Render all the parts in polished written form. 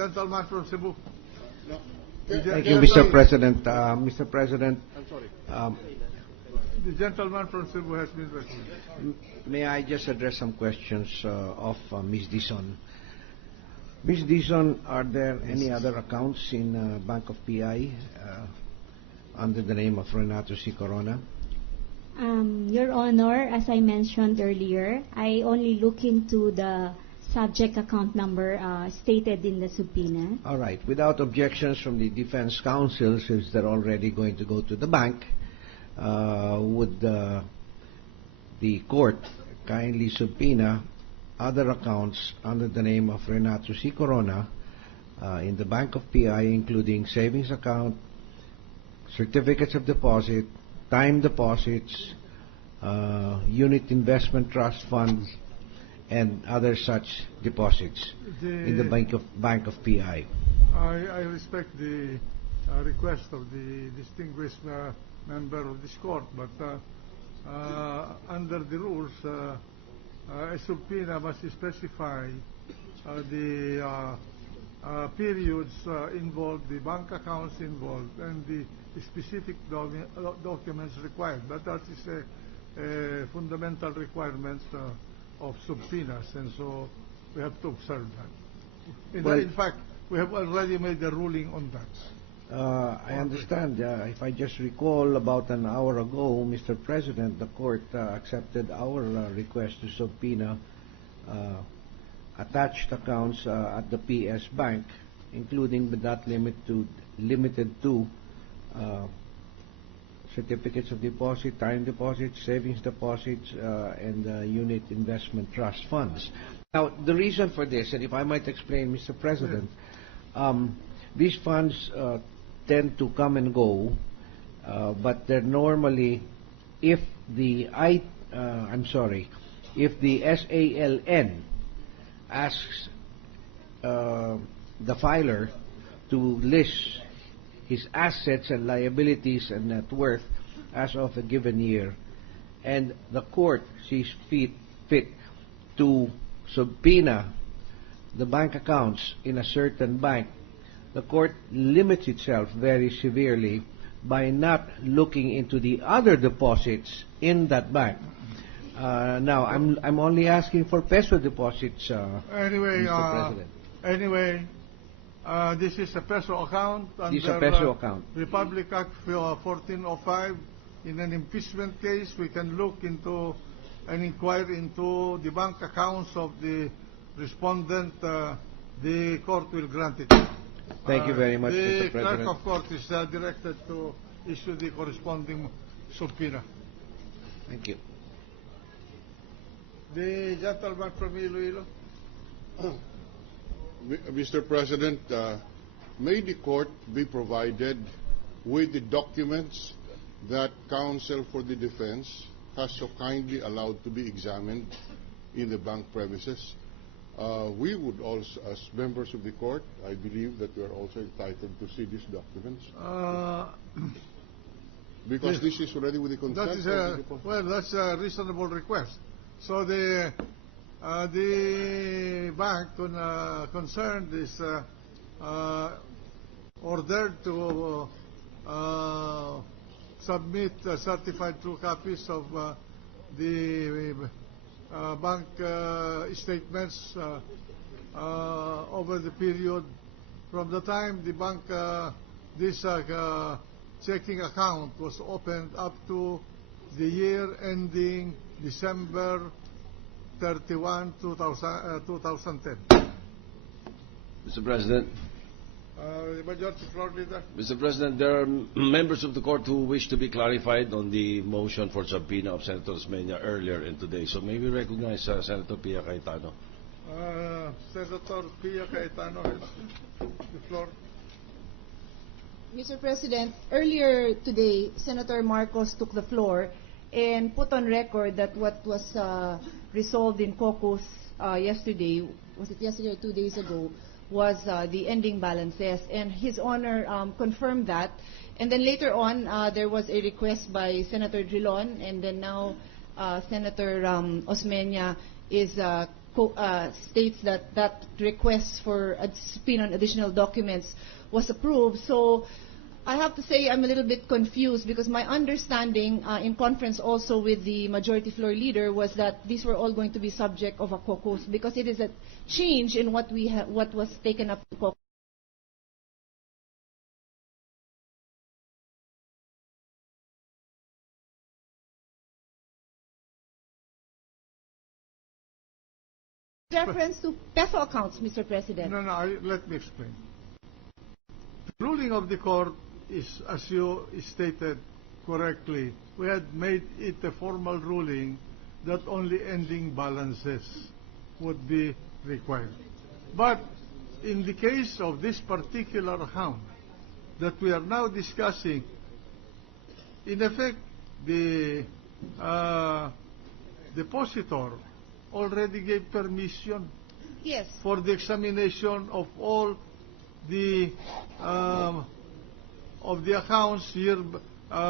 gentleman from Cebu. Thank you, Mr. President. Mr. President, I'm sorry. The gentleman from Cebu has been recognized. May I just address some questions of Ms. Dizon? Ms. Dizon, are there any other accounts in Bank of PI under the name of Renato C. Corona? Your Honor, as I mentioned earlier, I only look into the subject account number stated in the subpoena. All right. Without objections from the defense counsel, since they're already going to go to the bank, would the court kindly subpoena other accounts under the name of Renato C. Corona in the Bank of PI, including savings account, certificates of deposit, time deposits, unit investment trust funds, and other such deposits in the Bank of PI. I respect the request of the distinguished member of this court, but under the rules, a subpoena must specify the periods involved, the bank accounts involved, and the specific documents required. But that is a fundamental requirement of subpoenas, and so we have to observe that. In fact, we have already made a ruling on that. I understand. If I just recall, about an hour ago, Mr. President, the court accepted our request to subpoena attached accounts at the PS Bank, including but not limited to certificates of deposit, time deposits, savings deposits, and unit investment trust funds. Now, the reason for this, and if I might explain, Mr. President, these funds tend to come and go, but they're normally, if the SALN asks the filer to list his assets and liabilities and net worth as of a given year, and the court sees fit to subpoena the bank accounts in a certain bank, the court limits itself very severely by not looking into the other deposits in that bank. Now, I'm only asking for peso deposits, anyway, Mr. President. Anyway, this is a peso account under This is a peso account. Republic Act 1405. In an impeachment case, we can look into and inquire into the bank accounts of the respondent. The court will grant it. Thank you very much, Mr. President. The clerk of court is directed to issue the corresponding subpoena. Thank you. The gentleman from Iloilo. Mr. President, may the court be provided with the documents that counsel for the defense has so kindly allowed to be examined in the bank premises? We would also, as members of the court, I believe that we are also entitled to see these documents. Because this is already with the consent of the deposit. Well, that's a reasonable request. So the bank concerned is ordered to submit certified true copies of the bank statements over the period from the time the bank this checking account was opened up to the year ending December 31, 2010. Mr. President. The majority floor leader. Mr. President, there are members of the court who wish to be clarified on the motion for subpoena of Senator Osmeña earlier in today. So may we recognize Senator Pia Cayetano? Senator Pia Cayetano has the floor. Mr. President, earlier today, Senator Marcos took the floor and put on record that what was resolved in caucus yesterday, was it yesterday or 2 days ago, was the ending balances, and His Honor confirmed that. And then later on, there was a request by Senator Drilon, and then now Senator Osmeña is states that that request for a subpoena on additional documents was approved. So I have to say I'm a little bit confused, because my understanding in conference also with the majority floor leader was that these were all going to be subject of a caucus, because it is a change in what what was taken up to caucus. Reference to peso accounts, Mr. President. No, let me explain. The ruling of the court is, as you stated correctly, we had made it a formal ruling that only ending balances would be required. But in the case of this particular account that we are now discussing, in effect, the depositor already gave permission Yes. for the examination of all the accounts year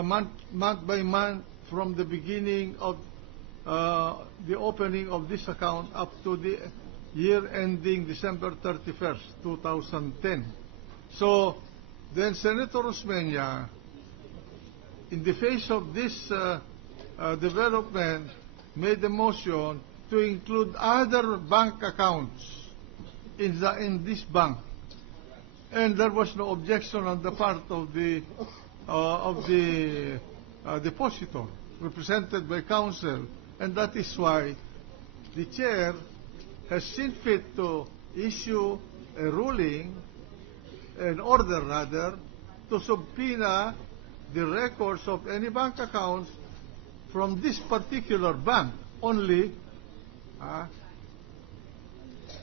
month by month, from the beginning of the opening of this account up to the year ending December 31st, 2010. So then Senator Osmeña, in the face of this development, made a motion to include other bank accounts in this bank, and there was no objection on the part of the depositor, represented by counsel, and that is why the chair has seen fit to issue a ruling, an order rather, to subpoena the records of any bank accounts from this particular bank only.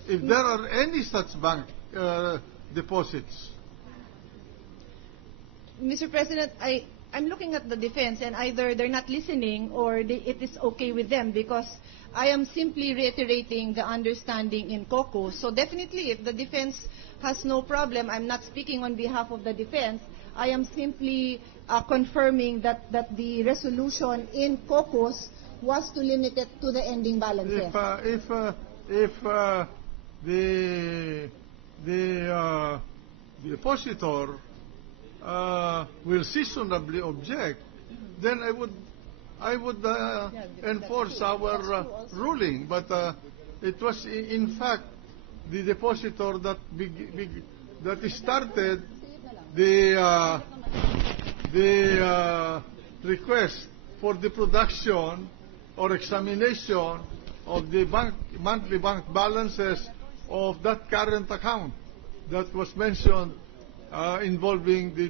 If there are any such bank deposits. Mr. President, I'm looking at the defense, and either they're not listening or it is okay with them, because I am simply reiterating the understanding in caucus. So definitely, if the defense has no problem, I'm not speaking on behalf of the defense. I am simply confirming that the resolution in caucus was to limit it to the ending balances. If the depositor will seasonably object, then I would enforce our ruling. But it was in fact the depositor that started the request for the production or examination of the monthly bank balances of that current account that was mentioned, involving the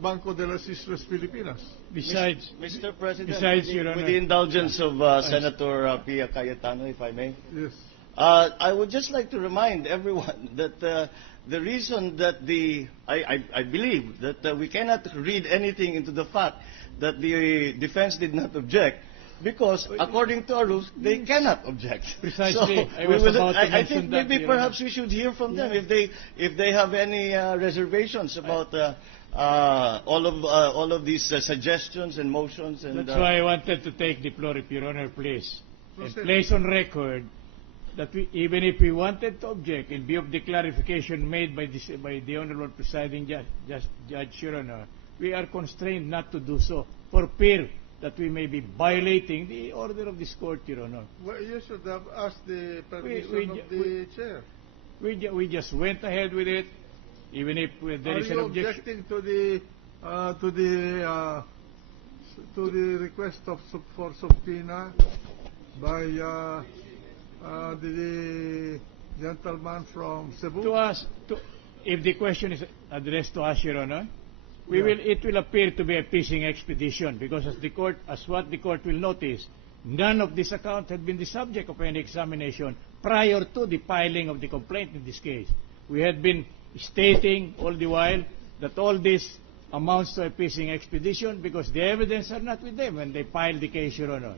Banco de las Islas Filipinas. Besides, Mr. President, Your Honor, with the indulgence of Senator Pia Cayetano, if I may. Yes. I would just like to remind everyone that the reason that I believe that we cannot read anything into the fact that the defense did not object, because according to our rules, they cannot object. Precisely. So I think maybe perhaps we should hear from them if they have any reservations about all of these suggestions and motions. And that's why I wanted to take the floor, if Your Honor, please, and place on record that even if we wanted to object, in view of the clarification made by the Honorable Presiding Judge, Your Honor, we are constrained not to do so for fear that we may be violating the order of this court, Your Honor. Well, you should have asked the permission of the chair. We just went ahead with it, even if there is an objection. Are you objecting to the request for subpoena by the gentleman from Cebu? To us, if the question is addressed to us, Your Honor, it will appear to be a fishing expedition, because as what the court will notice, none of this account had been the subject of any examination prior to the filing of the complaint in this case. We had been stating all the while that all this amounts to a fishing expedition because the evidence are not with them when they filed the case, Your Honor.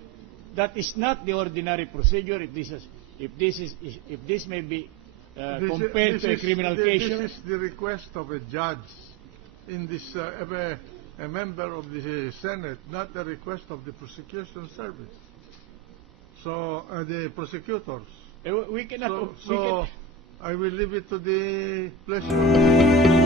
That is not the ordinary procedure. If this may be compared to a criminal case. This is the request of a judge in this, a member of the Senate, not a request of the prosecution service. So the prosecutors. We cannot. So I will leave it to the pleasure.